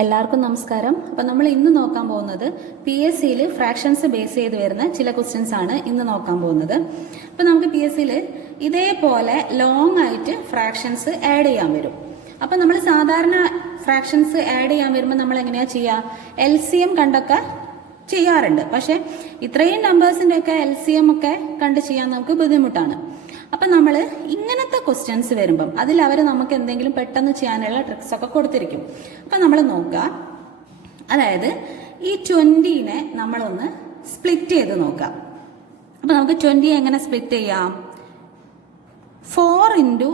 എല്ലാവർക്കും നമസ്കാരം. അപ്പോൾ നമ്മൾ ഇന്ന് നോക്കാൻ പോകുന്നത് PSCയിൽ ഫ്രാക്ഷൻസ് ബേസ് ചെയ്ത് വരുന്ന ചില ക്വസ്റ്റ്യൻസ് ആണ് ഇന്ന് നോക്കാൻ പോകുന്നത്. അപ്പോൾ നമുക്ക് PSCയിൽ ഇതേപോലെ ലോങ് ആയിട്ട് ഫ്രാക്ഷൻസ് ആഡ് ചെയ്യാൻ വരും. അപ്പോൾ നമ്മൾ സാധാരണ ഫ്രാക്ഷൻസ് ആഡ് ചെയ്യാൻ വരുമ്പോൾ നമ്മൾ എങ്ങനെയാ ചെയ്യുക? LCM കണ്ടൊക്കെ ചെയ്യാറുണ്ട്. പക്ഷെ ഇത്രയും നമ്പേഴ്സിന്റെ ഒക്കെ LCM ഒക്കെ കണ്ട് ചെയ്യാൻ നമുക്ക് ബുദ്ധിമുട്ടാണ്. അപ്പൊ നമ്മൾ ഇങ്ങനത്തെ ക്വസ്റ്റ്യൻസ് വരുമ്പം അതിൽ അവർ നമുക്ക് എന്തെങ്കിലും പെട്ടെന്ന് ചെയ്യാനുള്ള ട്രിക്സ് ഒക്കെ കൊടുത്തിരിക്കും. അപ്പൊ നമ്മൾ നോക്കുക, അതായത് ഈ 20നെ നമ്മളൊന്ന് സ്പ്ലിറ്റ് ചെയ്ത് നോക്കാം. അപ്പൊ നമുക്ക് 20 എങ്ങനെ സ്പ്ലിറ്റ് ചെയ്യാം? 4 into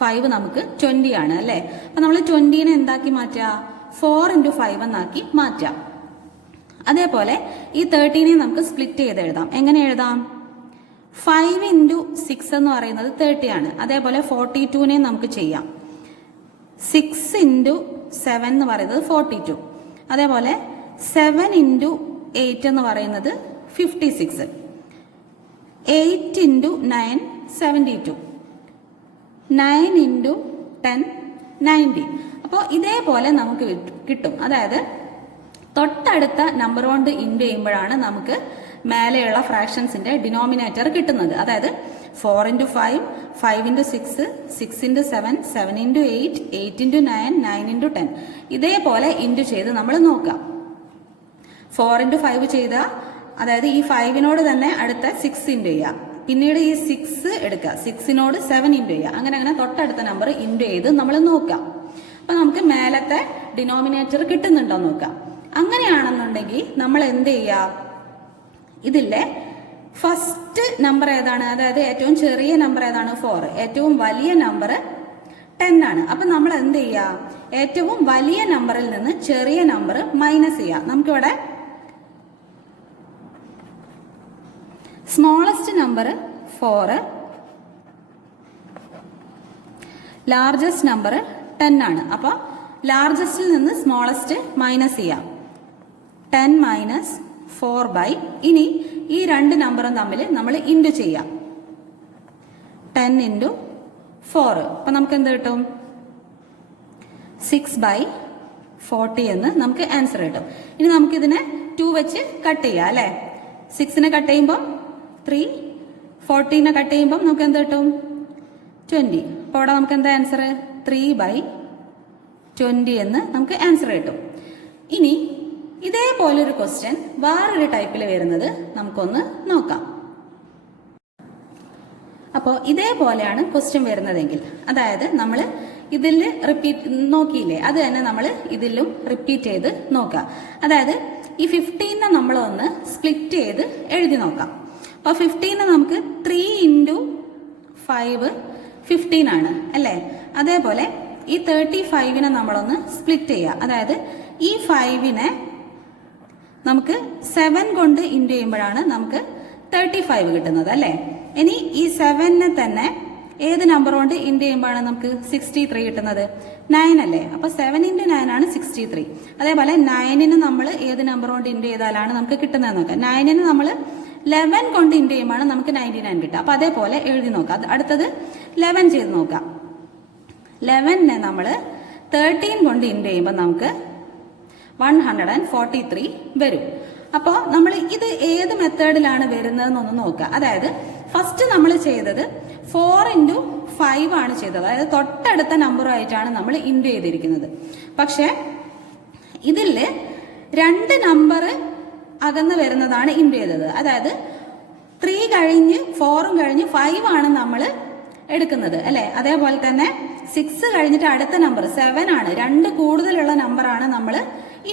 5 നമുക്ക് 20 ആണ് അല്ലേ? അപ്പൊ നമ്മൾ 20നെ എന്താക്കി മാറ്റുക? 4 into 5 എന്നാക്കി മാറ്റാം. അതേപോലെ ഈ 13നെ നമുക്ക് സ്പ്ലിറ്റ് ചെയ്ത് എഴുതാം. എങ്ങനെ എഴുതാം? 5 into 6 എന്ന് പറയുന്നത് 30 ആണ്. അതേപോലെ 42നെ നമുക്ക് ചെയ്യാം. 6 into 7 എന്ന് പറയുന്നത് 42. അതേപോലെ 7 into 8 എന്ന് പറയുന്നത് 56. 8 into 9 72. 9 into 10 90. അപ്പോൾ ഇതേപോലെ നമുക്ക് കിട്ടും. അതായത് തൊട്ടടുത്ത നമ്പർ കൊണ്ട് ഇൻറ്റു ചെയ്യുമ്പോഴാണ് നമുക്ക് മേലെയുള്ള ഫ്രാക്ഷൻസിന്റെ ഡിനോമിനേറ്റർ കിട്ടുന്നത്. അതായത് 4 into 5, 5 into 6, 6 into 7, 7 into 8, 8 into 9, 9 into 10. ഇതേപോലെ ഇൻറ്റു ചെയ്ത് നമ്മൾ നോക്കാം. 4 into 5 ചെയ്താൽ അതായത് ഈ 5നോട് തന്നെ അടുത്ത 6 ഇൻറ്റു ചെയ്യുക. പിന്നീട് ഈ 6 എടുക്കുക, 6നോട് 7 ഇൻറ്റു ചെയ്യുക. അങ്ങനെ അങ്ങനെ തൊട്ടടുത്ത നമ്പർ ഇൻറ്റു ചെയ്ത് നമ്മൾ നോക്കാം. അപ്പൊ നമുക്ക് മേലത്തെ ഡിനോമിനേറ്റർ കിട്ടുന്നുണ്ടോ നോക്കാം. അങ്ങനെയാണെന്നുണ്ടെങ്കിൽ നമ്മൾ എന്ത് ചെയ്യുക? ഇതിലെ ഫസ്റ്റ് നമ്പർ ഏതാണ്? അതായത് ഏറ്റവും ചെറിയ നമ്പർ ഏതാണ്? 4. ഏറ്റവും വലിയ നമ്പർ 10 ആണ്. അപ്പൊ നമ്മൾ എന്ത് ചെയ്യുക? ഏറ്റവും വലിയ നമ്പറിൽ നിന്ന് ചെറിയ നമ്പർ മൈനസ് ചെയ്യുക. നമുക്കിവിടെ സ്മോളസ്റ്റ് നമ്പർ 4, ലാർജസ്റ്റ് നമ്പർ 10 ആണ്. അപ്പൊ ലാർജസ്റ്റിൽ നിന്ന് സ്മോളസ്റ്റ് മൈനസ് ചെയ്യാം. 10 മൈനസ് 4 ഇനി ഈ രണ്ട് നമ്പറും തമ്മിൽ നമ്മൾ ഇൻറ്റു ചെയ്യാം. 10 into 4. അപ്പൊ നമുക്ക് എന്ത് കിട്ടും? 6/40 എന്ന് നമുക്ക് ആൻസർ കിട്ടും. ഇനി നമുക്കിതിനെ 2 വെച്ച് കട്ട് ചെയ്യാം അല്ലെ? 6നെ കട്ട് ചെയ്യുമ്പോൾ 3, 14നെ കട്ട് ചെയ്യുമ്പോൾ നമുക്ക് എന്ത് കിട്ടും? 20. അപ്പോൾ അവിടെ നമുക്ക് എന്താ ആൻസർ? 3/20 എന്ന് നമുക്ക് ആൻസർ കിട്ടും. ഇനി ഇതേപോലൊരു ക്വസ്റ്റ്യൻ വേറൊരു ടൈപ്പിൽ വരുന്നത് നമുക്കൊന്ന് നോക്കാം. അപ്പോൾ ഇതേപോലെയാണ് ക്വസ്റ്റ്യൻ വരുന്നതെങ്കിൽ, അതായത് നമ്മൾ ഇതിൽ റിപ്പീറ്റ് നോക്കിയില്ലേ, അത് തന്നെ നമ്മൾ ഇതിലും റിപ്പീറ്റ് ചെയ്ത് നോക്കാം. അതായത് ഈ 15നെ നമ്മളൊന്ന് സ്പ്ലിറ്റ് ചെയ്ത് എഴുതി നോക്കാം. അപ്പോൾ 15നെ നമുക്ക് 3 into 5 15 ആണ് അല്ലേ? അതേപോലെ ഈ 35നെ നമ്മളൊന്ന് സ്പ്ലിറ്റ് ചെയ്യുക. അതായത് ഈ 5നെ നമുക്ക് 7 കൊണ്ട് ഇൻറ്റു ചെയ്യുമ്പോഴാണ് നമുക്ക് 35 കിട്ടുന്നത് അല്ലേ? ഇനി ഈ 7നെ തന്നെ ഏത് നമ്പർ കൊണ്ട് ഇൻറ്റു ചെയ്യുമ്പോഴാണ് നമുക്ക് 63 കിട്ടുന്നത്? 9 അല്ലേ? അപ്പൊ 7 into 9 ആണ് 63. അതേപോലെ 9ന് നമ്മൾ ഏത് നമ്പർ കൊണ്ട് ഇൻറ്റു ചെയ്താലാണ് നമുക്ക് കിട്ടുന്നതെന്ന് നോക്കാം. 9ന് നമ്മൾ 11 കൊണ്ട് ഇൻറ്റു ചെയ്യുമ്പോഴാണ് നമുക്ക് 99 കിട്ടുക. അപ്പൊ അതേപോലെ എഴുതി നോക്കാം. അടുത്തത് 11 ചെയ്ത് നോക്കാം. 11നെ നമ്മൾ 13 കൊണ്ട് ഇൻറ്റു ചെയ്യുമ്പോൾ നമുക്ക് 143 വരും. അപ്പോൾ നമ്മൾ ഇത് ഏത് മെത്തേഡിലാണ് വരുന്നതെന്നൊന്ന് നോക്കുക. അതായത് ഫസ്റ്റ് നമ്മൾ ചെയ്തത് 4 into 5 ആണ് ചെയ്തത്. അതായത് തൊട്ടടുത്ത നമ്പറുമായിട്ടാണ് നമ്മൾ ഇൻറ്റു ചെയ്തിരിക്കുന്നത്. പക്ഷെ ഇതിൽ 2 നമ്പർ അകന്ന് വരുന്നതാണ് ഇൻറ്റു ചെയ്തത്. അതായത് 3 കഴിഞ്ഞ് 4ഉം കഴിഞ്ഞ് 5 ആണ് നമ്മൾ എടുക്കുന്നത് അല്ലെ? അതേപോലെ തന്നെ 6 കഴിഞ്ഞിട്ട് അടുത്ത നമ്പർ 7 ആണ്. 2 കൂടുതലുള്ള നമ്പറാണ് നമ്മൾ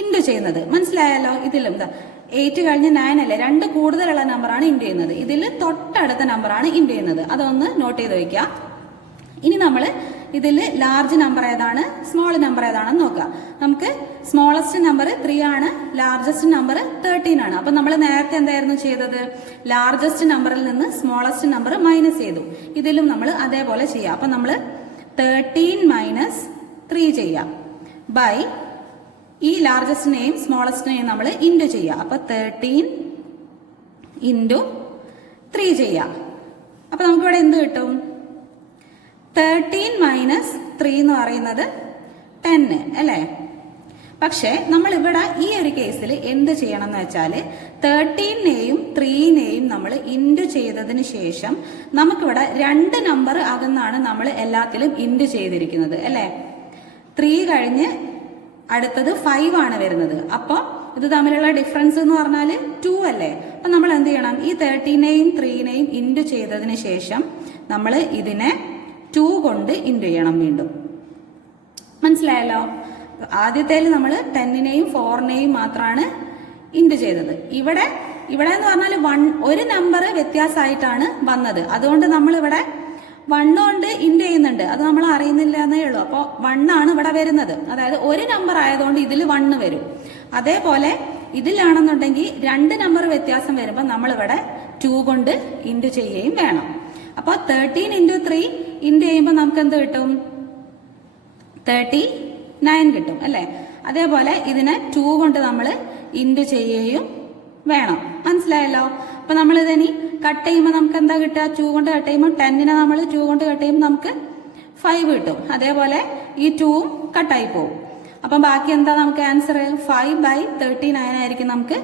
ഇൻറ്റു ചെയ്യുന്നത്. മനസ്സിലായല്ലോ? ഇതിലും 8 കഴിഞ്ഞ് 9 അല്ലേ? 2 കൂടുതലുള്ള നമ്പറാണ് ഇൻറ്റു ചെയ്യുന്നത്. ഇതിൽ തൊട്ടടുത്ത നമ്പറാണ് ഇൻറ്റു ചെയ്യുന്നത്. അതൊന്ന് നോട്ട് ചെയ്ത് വയ്ക്കുക. ഇനി നമ്മൾ ഇതിൽ ലാർജ് നമ്പർ ഏതാണ്, സ്മോൾ നമ്പർ ഏതാണെന്ന് നോക്കാം. നമുക്ക് സ്മോളസ്റ്റ് നമ്പർ 3 ആണ്, ലാർജസ്റ്റ് നമ്പർ 13 ആണ്. അപ്പൊ നമ്മൾ നേരത്തെ എന്തായിരുന്നു ചെയ്തത്? ലാർജസ്റ്റ് നമ്പറിൽ നിന്ന് സ്മോളസ്റ്റ് നമ്പർ മൈനസ് ചെയ്തു. ഇതിലും നമ്മൾ അതേപോലെ ചെയ്യാം. അപ്പൊ നമ്മൾ 13 മൈനസ് 3 ചെയ്യാം ബൈ ഈ ലാർജസ്റ്റിനെയും സ്മോളസ്റ്റിനെയും നമ്മൾ ഇൻറ്റു ചെയ്യാം. അപ്പൊ 13 into 3 ചെയ്യാം. അപ്പൊ നമുക്കിവിടെ എന്ത് കിട്ടും? 13 - 3 എന്ന് പറയുന്നത് 10 അല്ലേ? പക്ഷേ നമ്മൾ ഇവിടെ ഈ ഒരു കേസിൽ എന്ത് ചെയ്യണം എന്ന് വെച്ചാൽ 13നെയും 3നെയും നമ്മൾ ഇൻറ്റു ചെയ്തതിന് ശേഷം നമുക്കിവിടെ 2 നമ്പർ അകന്നാണ് നമ്മൾ എല്ലാത്തിലും ഇൻറ്റു ചെയ്തിരിക്കുന്നത് അല്ലേ. 3 കഴിഞ്ഞ് അടുത്തത് 5 ആണ് വരുന്നത്. അപ്പോൾ ഇത് തമ്മിലുള്ള ഡിഫറൻസ് എന്ന് പറഞ്ഞാൽ 2 അല്ലേ. അപ്പം നമ്മൾ എന്ത് ചെയ്യണം, ഈ 13നെയും 3നെയും ഇൻറ്റു ചെയ്തതിന് ശേഷം നമ്മൾ ഇതിനെ 2 കൊണ്ട് ഇൻറ്റു ചെയ്യണം വീണ്ടും. മനസ്സിലായല്ലോ. ആദ്യത്തേൽ നമ്മൾ 10നെയും 4നെയും മാത്രമാണ് ഇൻറ്റു ചെയ്തത്. ഇവിടെ എന്ന് പറഞ്ഞാൽ ഒരു നമ്പർ വ്യത്യാസമായിട്ടാണ് വന്നത്. അതുകൊണ്ട് നമ്മൾ ഇവിടെ 1 കൊണ്ട് ഇൻറ്റു ചെയ്യുന്നുണ്ട്, അത് നമ്മൾ അറിയുന്നില്ല എന്നേ ഉള്ളൂ. അപ്പോൾ 1 ആണ് ഇവിടെ വരുന്നത്. അതായത് ഒരു നമ്പർ ആയതുകൊണ്ട് ഇതിൽ 1 വരും. അതേപോലെ ഇതിലാണെന്നുണ്ടെങ്കിൽ 2 നമ്പർ വ്യത്യാസം വരുമ്പോൾ നമ്മളിവിടെ 2 കൊണ്ട് ഇൻറ്റു ചെയ്യുകയും വേണം. അപ്പോൾ 13 × 3 ഇൻറ്റു ചെയ്യുമ്പോൾ നമുക്ക് എന്ത് കിട്ടും, 39 കിട്ടും അല്ലേ. അതേപോലെ ഇതിനെ 2 കൊണ്ട് നമ്മൾ ഇൻറ്റു ചെയ്യുകയും വേണം. മനസ്സിലായല്ലോ. അപ്പൊ നമ്മൾ ഇതിനി കട്ട് ചെയ്യുമ്പോൾ നമുക്ക് എന്താ കിട്ടുക, 2 കൊണ്ട് കട്ട് ചെയ്യുമ്പോൾ 10നെ നമ്മൾ 2 കൊണ്ട് കട്ട് ചെയ്യുമ്പോൾ നമുക്ക് 5 കിട്ടും. അതേപോലെ ഈ 2ഉം കട്ടായി പോകും. അപ്പം ബാക്കി എന്താ നമുക്ക് ആൻസർ, 5/39 ആയിരിക്കും നമുക്ക്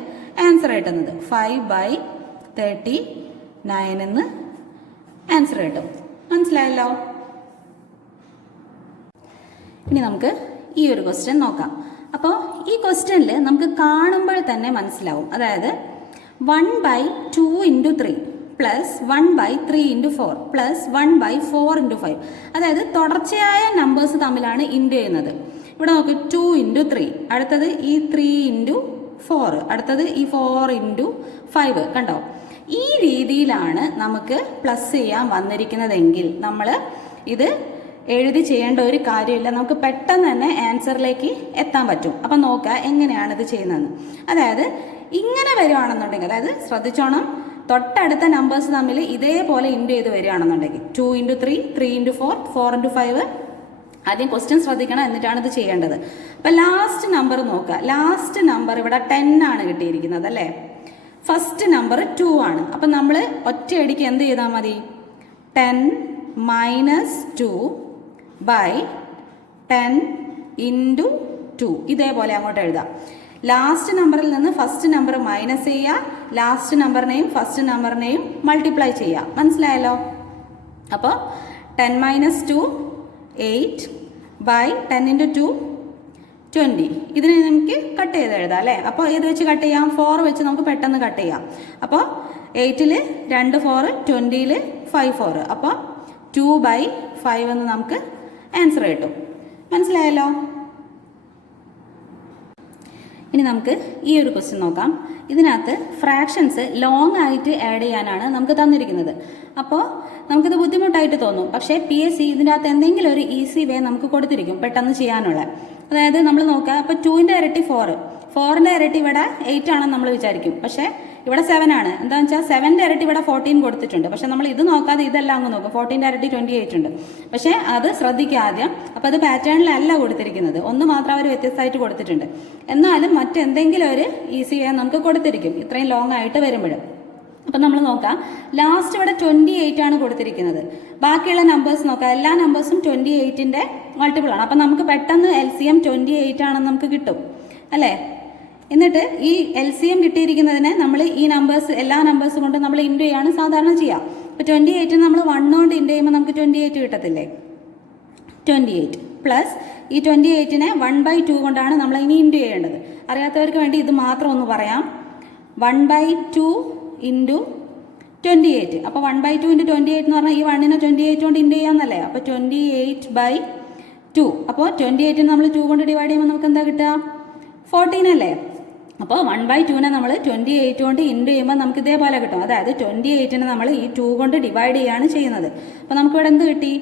ആൻസർ കിട്ടുന്നത്. 5/39 എന്ന് ആൻസർ കിട്ടും. മനസ്സിലായല്ലോ. ഇനി നമുക്ക് ഈ ഒരു ക്വസ്റ്റ്യൻ നോക്കാം. അപ്പോൾ ഈ ക്വസ്റ്റ്യനിൽ നമുക്ക് കാണുമ്പോൾ തന്നെ മനസ്സിലാവും. അതായത് 1/2 × 3 പ്ലസ് 1/3 × 4 പ്ലസ് 1/4 × 5. അതായത് തുടർച്ചയായ നമ്പേഴ്സ് തമ്മിലാണ് ഇൻറ്റു ചെയ്യുന്നത്. ഇവിടെ നോക്ക് 2 × 3, അടുത്തത് ഈ 3 × 4, അടുത്തത് ഈ 4 × 5. കണ്ടോ, ഈ രീതിയിലാണ് നമുക്ക് പ്ലസ് ചെയ്യാൻ വന്നിരിക്കുന്നതെങ്കിൽ നമ്മൾ ഇത് എഴുതി ചെയ്യേണ്ട ഒരു കാര്യമില്ല. നമുക്ക് പെട്ടെന്ന് തന്നെ ആൻസറിലേക്ക് എത്താൻ പറ്റും. അപ്പം നോക്കുക എങ്ങനെയാണ് ഇത് ചെയ്യുന്നതെന്ന്. അതായത് ഇങ്ങനെ വരുവാണെന്നുണ്ടെങ്കിൽ, അതായത് ശ്രദ്ധിച്ചോണം, തൊട്ടടുത്ത നമ്പേഴ്സ് തമ്മിൽ ഇതേപോലെ ഇൻറ്റു ചെയ്ത് വരികയാണെന്നുണ്ടെങ്കിൽ 2 × 3, 3 × 4, 4 × 5. ആദ്യം ക്വസ്റ്റ്യൻ ശ്രദ്ധിക്കണം, എന്നിട്ടാണ് ഇത് ചെയ്യേണ്ടത്. അപ്പം ലാസ്റ്റ് നമ്പർ നോക്കുക. ലാസ്റ്റ് നമ്പർ ഇവിടെ 10 ആണ് കിട്ടിയിരിക്കുന്നത് അല്ലേ. ഫസ്റ്റ് നമ്പർ 2 ആണ്. അപ്പം നമ്മൾ ഒറ്റയടിക്ക് എന്ത് ചെയ്താൽ മതി, 10 - 2/10 × 2 ഇതേപോലെ അങ്ങോട്ട് എഴുതാം. ലാസ്റ്റ് നമ്പറിൽ നിന്ന് ഫസ്റ്റ് നമ്പർ മൈനസ് ചെയ്യുക, ലാസ്റ്റ് നമ്പറിനെയും ഫസ്റ്റ് നമ്പറിനെയും മൾട്ടിപ്ലൈ ചെയ്യുക. മനസ്സിലായല്ലോ. അപ്പോൾ 10 - 2 8/10 × 2 20. ഇതിനെ നമുക്ക് കട്ട് ചെയ്ത് എഴുതാം അല്ലേ. അപ്പോൾ ഏത് വെച്ച് കട്ട് ചെയ്യാം, 4 വെച്ച് നമുക്ക് പെട്ടെന്ന് കട്ട് ചെയ്യാം. അപ്പോൾ 8ൽ 2 4, 20ൽ 5 4. അപ്പോൾ 2/5 എന്ന് നമുക്ക് ആൻസർ കിട്ടും. മനസ്സിലായല്ലോ. ഇനി നമുക്ക് ഈ ഒരു ക്വസ്റ്റ്യൻ നോക്കാം. ഇതിനകത്ത് ഫ്രാക്ഷൻസ് ലോങ് ആയിട്ട് ആഡ് ചെയ്യാനാണ് നമുക്ക് തന്നിരിക്കുന്നത്. അപ്പോൾ നമുക്കിത് ബുദ്ധിമുട്ടായിട്ട് തോന്നും. പക്ഷേ PSC ഇതിൻ്റെ അകത്ത് എന്തെങ്കിലും ഒരു ഈസി വേ നമുക്ക് കൊടുത്തിരിക്കും പെട്ടെന്ന് ചെയ്യാനുള്ള. അതായത് നമ്മൾ നോക്കുക, അപ്പോൾ 2ൻ്റെ ഇരട്ടി 4, 4ൻ്റെ ഇരട്ടി ഇവിടെ 8 ആണെന്ന് നമ്മൾ വിചാരിക്കും. പക്ഷേ ഇവിടെ 7 ആണ്. എന്താണെന്ന് വെച്ചാൽ 7ൻ്റെ ഇരട്ടി ഇവിടെ 14 കൊടുത്തിട്ടുണ്ട്. പക്ഷെ നമ്മൾ ഇത് നോക്കാതെ ഇതെല്ലാം അങ്ങ് നോക്കും. 14ൻ്റെ ഇരട്ടി 28 ഉണ്ട്. പക്ഷേ അത് ശ്രദ്ധിക്കുക ആദ്യം. അപ്പോൾ അത് പാറ്റേണിലല്ല കൊടുത്തിരിക്കുന്നത്, ഒന്ന് മാത്രം അവർ വ്യത്യസ്തമായിട്ട് കൊടുത്തിട്ടുണ്ട്. എന്നാലും മറ്റെന്തെങ്കിലും ഒരു ഈസി വേ നമുക്ക് കൊടുത്തിരിക്കും ഇത്രയും ലോങ് ആയിട്ട് വരുമ്പോഴും. അപ്പം നമ്മൾ നോക്കാം, ലാസ്റ്റ് ഇവിടെ 28 ആണ് കൊടുത്തിരിക്കുന്നത്. ബാക്കിയുള്ള നമ്പേഴ്സ് നോക്കാം, എല്ലാ നമ്പേഴ്സും 28ൻ്റെ മൾട്ടിപ്പിൾ ആണ്. അപ്പം നമുക്ക് പെട്ടെന്ന് LCM 28 ആണെന്ന് നമുക്ക് കിട്ടും അല്ലേ. എന്നിട്ട് ഈ LCM കിട്ടിയിരിക്കുന്നതിനെ നമ്മൾ ഈ നമ്പേഴ്സ് എല്ലാ നമ്പേഴ്സും കൊണ്ട് നമ്മൾ ഇൻറ്റു ചെയ്യാണ് സാധാരണ ചെയ്യുക. ഇപ്പോൾ 28 നമ്മൾ 1 കൊണ്ട് ഇൻറ്റു ചെയ്യുമ്പോൾ നമുക്ക് 28 കിട്ടത്തില്ലേ. 28 പ്ലസ് ഈ 28നെ 1/2 കൊണ്ടാണ് നമ്മൾ ഇനി ഇൻറ്റു ചെയ്യേണ്ടത്. അറിയാത്തവർക്ക് വേണ്ടി ഇത് മാത്രം ഒന്ന് പറയാം. 1/2 × 28. അപ്പോൾ 1/2 × 28 എന്ന് പറഞ്ഞാൽ ഈ 1നെ 28 കൊണ്ട് ഇൻറ്റു ചെയ്യാമെന്നല്ലേ. അപ്പോൾ 28/2. അപ്പോൾ 28നെ നമ്മൾ 2 കൊണ്ട് ഡിവൈഡ് ചെയ്യുമ്പോൾ നമുക്ക് എന്താ കിട്ടുക, 14 അല്ലേ. അപ്പോൾ 1/2നെ നമ്മൾ 28 കൊണ്ട് ഇൻറ്റു ചെയ്യുമ്പോൾ നമുക്ക് ഇതേപോലെ കിട്ടും. അതായത് 28നെ നമ്മൾ ഈ 2 കൊണ്ട് ഡിവൈഡ് ചെയ്യുകയാണ് ചെയ്യുന്നത്. അപ്പോൾ നമുക്കിവിടെ എന്ത് കിട്ടി,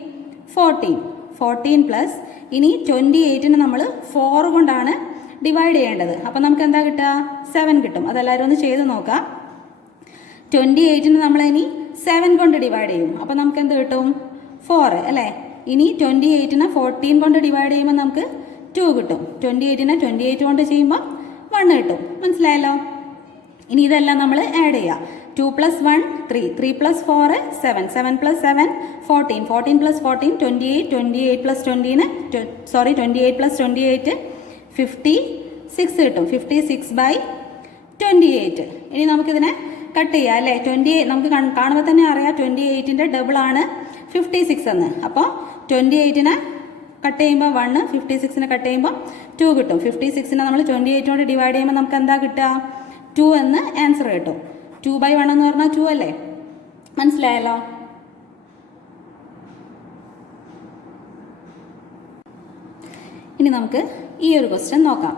14 പ്ലസ് ഇനി 28നെ നമ്മൾ 4 കൊണ്ടാണ് ഡിവൈഡ് ചെയ്യേണ്ടത്. അപ്പോൾ നമുക്ക് എന്താ കിട്ടുക, 7 കിട്ടും. അതെല്ലാവരും ഒന്ന് ചെയ്ത് നോക്കാം. 28നെ നമ്മൾ ഇനി 7 കൊണ്ട് ഡിവൈഡ് ചെയ്യും. അപ്പോൾ നമുക്ക് എന്ത് കിട്ടും, 4 അല്ലേ. ഇനി 28നെ 14 കൊണ്ട് ഡിവൈഡ് ചെയ്യുമ്പോൾ നമുക്ക് 2 കിട്ടും. 28നെ 28 കൊണ്ട് ചെയ്യുമ്പോൾ 1 കിട്ടും. മനസ്സിലായല്ലോ. ഇനി ഇതെല്ലാം നമ്മൾ ആഡ് ചെയ്യുക. 2 + 1 3, 3 + 4 7, 7 + 7 14, 14 + 14 28, 28 + 20 28 + 28 50 6 കിട്ടും. 56/28. ഇനി നമുക്കിതിനെ കട്ട് ചെയ്യാം അല്ലേ. 28 നമുക്ക് കാണുമ്പോൾ തന്നെ അറിയാം 28ൻ്റെ ഡബിളാണ് 56 എന്ന്. അപ്പോൾ 28നെ കട്ട് ചെയ്യുമ്പോൾ 1, 56നെ കട്ട് ചെയ്യുമ്പോൾ 2 കിട്ടും. 56നെ നമ്മൾ 28 ഡിവൈഡ് ചെയ്യുമ്പോൾ നമുക്ക് എന്താ കിട്ടുക? 2 എന്ന് ആൻസർ കിട്ടും. 2/1 എന്ന് പറഞ്ഞാൽ 2 അല്ലേ? മനസ്സിലായല്ലോ? ഇനി നമുക്ക് ഈ ഒരു ക്വസ്റ്റ്യൻ നോക്കാം.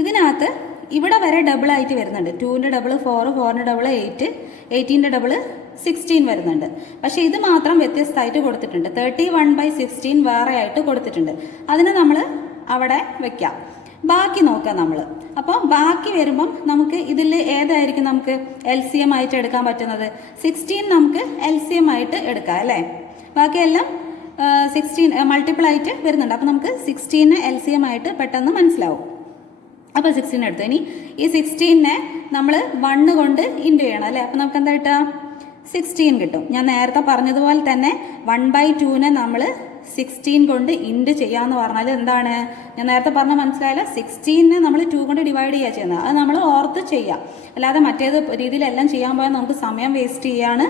ഇതിനകത്ത് ഇവിടെ വരെ ഡബിൾ ആയിട്ട് വരുന്നുണ്ട്. 2ൻ്റെ ഡബിൾ 4, 4ൻ്റെ ഡബിൾ 8, 18ൻ്റെ ഡബിൾ 16 വരുന്നുണ്ട്. പക്ഷെ ഇത് മാത്രം വ്യത്യസ്തമായിട്ട് കൊടുത്തിട്ടുണ്ട്. 31/16 വേറെ ആയിട്ട് കൊടുത്തിട്ടുണ്ട്. അതിനെ നമ്മൾ അവിടെ വെക്കാം. ബാക്കി നോക്കാം നമ്മൾ. അപ്പോൾ ബാക്കി വരുമ്പം നമുക്ക് ഇതിൽ ഏതായിരിക്കും നമുക്ക് LCM ആയിട്ട് എടുക്കാൻ പറ്റുന്നത്? 16 നമുക്ക് LCM ആയിട്ട് എടുക്കാം അല്ലേ. ബാക്കിയെല്ലാം 16 മൾട്ടിപ്പിൾ ആയിട്ട് വരുന്നുണ്ട്. അപ്പോൾ നമുക്ക് 16 LCM ആയിട്ട് പെട്ടെന്ന് മനസ്സിലാവും. അപ്പോൾ 16 എടുത്തു. ഇനി ഈ 16നെ നമ്മൾ 1 കൊണ്ട് ഇൻറ്റു ചെയ്യണം അല്ലേ. അപ്പോൾ നമുക്ക് എന്താ കിട്ടുക? 16 കിട്ടും. ഞാൻ നേരത്തെ പറഞ്ഞതുപോലെ തന്നെ 1/2നെ നമ്മൾ 16 കൊണ്ട് ഇൻറ്റു ചെയ്യാന്ന് പറഞ്ഞാൽ എന്താണ്? ഞാൻ നേരത്തെ പറഞ്ഞ മനസ്സിലായില്ല. 16നെ നമ്മൾ 2 കൊണ്ട് ഡിവൈഡ് ചെയ്യുക ചെയ്യുന്നത്. അത് നമ്മൾ ഓർത്ത് ചെയ്യാം. അല്ലാതെ മറ്റേത് രീതിയിലെല്ലാം ചെയ്യാൻ പോയാൽ നമുക്ക് സമയം വേസ്റ്റ് ചെയ്യാണ്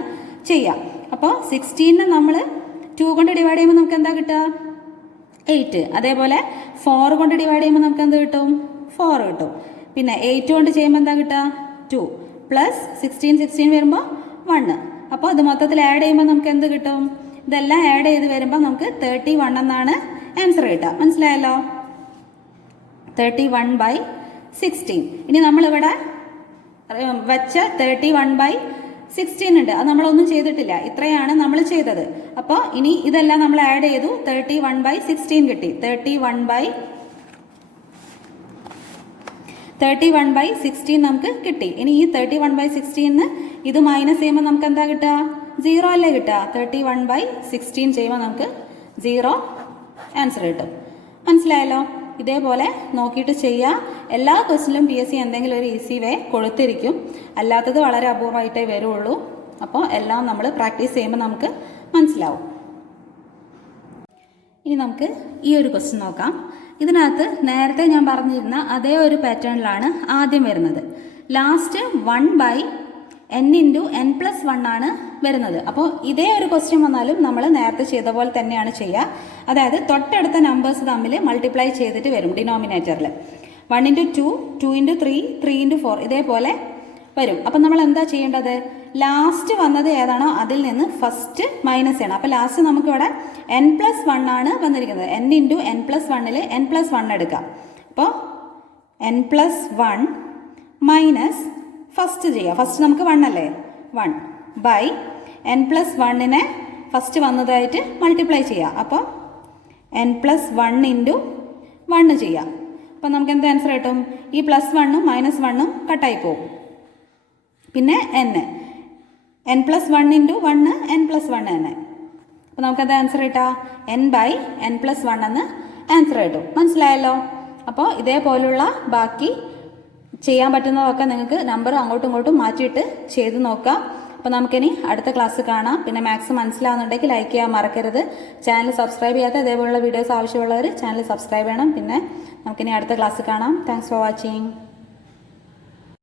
ചെയ്യാം. അപ്പോൾ 16നെ നമ്മൾ 2 കൊണ്ട് ഡിവൈഡ് ചെയ്യുമ്പോൾ നമുക്ക് എന്താ കിട്ടുക? 8. അതേപോലെ 4 കൊണ്ട് ഡിവൈഡ് ചെയ്യുമ്പോൾ നമുക്ക് എന്ത് കിട്ടും? 4 കിട്ടും. പിന്നെ 8 കൊണ്ട് ചെയ്യുമ്പോൾ എന്താ കിട്ടുക? 2 പ്ലസ് 16 വരുമ്പോൾ 1. അപ്പോൾ അത് മൊത്തത്തിൽ ആഡ് ചെയ്യുമ്പോൾ നമുക്ക് എന്ത് കിട്ടും? ഇതെല്ലാം ആഡ് ചെയ്ത് വരുമ്പോൾ നമുക്ക് 31 എന്നാണ് ആൻസർ കിട്ടുക. മനസ്സിലായല്ലോ? 31/16. ഇനി നമ്മളിവിടെ വെച്ച 31/16 ഉണ്ട്. അത് നമ്മളൊന്നും ചെയ്തിട്ടില്ല. ഇത്രയാണ് നമ്മൾ ചെയ്തത്. അപ്പോൾ ഇനി ഇതെല്ലാം നമ്മൾ ആഡ് ചെയ്തു. 31/16 കിട്ടി. 31/16 നമുക്ക് കിട്ടി. ഇനി ഈ 31/16 ഇത് മൈനസ് ചെയ്യുമ്പോൾ നമുക്ക് എന്താ കിട്ടുക? 0 അല്ലേ കിട്ടുക? 31/16 ചെയ്യുമ്പോൾ നമുക്ക് 0 ആൻസർ കിട്ടും. മനസ്സിലായല്ലോ? ഇതേപോലെ നോക്കിയിട്ട് ചെയ്യുക. എല്ലാ ക്വസ്റ്റിനും PSC എന്തെങ്കിലും ഒരു ഈസി വേ കൊടുത്തിരിക്കും. അല്ലാത്തത് വളരെ അപൂർവമായിട്ടേ വരുള്ളൂ. അപ്പോൾ എല്ലാം നമ്മൾ പ്രാക്ടീസ് ചെയ്യുമ്പോൾ നമുക്ക് മനസ്സിലാവും. ഇനി നമുക്ക് ഈ ഒരു ക്വസ്റ്റ്യൻ നോക്കാം. ഇതിനകത്ത് നേരത്തെ ഞാൻ പറഞ്ഞിരുന്ന അതേ ഒരു പാറ്റേണിലാണ് ആദ്യം വരുന്നത്. ലാസ്റ്റ് 1/n/n+1 ആണ് വരുന്നത്. അപ്പോൾ ഇതേ ഒരു ക്വസ്റ്റ്യൻ വന്നാലും നമ്മൾ നേരത്തെ ചെയ്ത പോലെ തന്നെയാണ് ചെയ്യുക. അതായത് തൊട്ടടുത്ത നമ്പേഴ്സ് തമ്മിൽ മൾട്ടിപ്ലൈ ചെയ്തിട്ട് വരും ഡിനോമിനേറ്ററിൽ. 1/2, 2/3, 3/4 ഇതേപോലെ വരും. അപ്പം നമ്മൾ എന്താ ചെയ്യേണ്ടത്? ലാസ്റ്റ് വന്നത് ഏതാണോ അതിൽ നിന്ന് ഫസ്റ്റ് മൈനസ് ചെയ്യണം. അപ്പോൾ ലാസ്റ്റ് നമുക്കിവിടെ n+1 ആണ് വന്നിരിക്കുന്നത്. n/n+1ൽ n+1 എടുക്കാം. അപ്പോൾ n+1 മൈനസ് ഫസ്റ്റ് ചെയ്യുക. ഫസ്റ്റ് നമുക്ക് 1 അല്ലേ? 1/n+1നെ ഫസ്റ്റ് വന്നതായിട്ട് മൾട്ടിപ്ലൈ ചെയ്യുക. അപ്പോൾ n+1 × 1 ചെയ്യുക. അപ്പോൾ നമുക്ക് എന്ത് ആൻസർ കിട്ടും? ഈ +1ഉം -1ഉം കട്ടായി പോകും. പിന്നെ n+1 × 1 n+1 തന്നെ. അപ്പോൾ നമുക്കെന്താ ആൻസർ കിട്ടുക? n/n+1 എന്ന് ആൻസർ കിട്ടും. മനസ്സിലായല്ലോ? അപ്പോൾ ഇതേപോലുള്ള ബാക്കി ചെയ്യാൻ പറ്റുന്നതൊക്കെ നിങ്ങൾക്ക് നമ്പർ അങ്ങോട്ടും ഇങ്ങോട്ടും മാറ്റിയിട്ട് ചെയ്ത് നോക്കാം. അപ്പോൾ നമുക്കിനി അടുത്ത ക്ലാസ് കാണാം. പിന്നെ മാത്സ് മനസ്സിലാവുന്നുണ്ടെങ്കിൽ ലൈക്ക് ചെയ്യാൻ മറക്കരുത്. ചാനൽ സബ്സ്ക്രൈബ് ചെയ്യാത്ത ഇതേപോലുള്ള വീഡിയോസ് ആവശ്യമുള്ളവർ ചാനൽ സബ്സ്ക്രൈബ് ചെയ്യണം. പിന്നെ നമുക്കിനി അടുത്ത ക്ലാസ് കാണാം. Thanks for watching.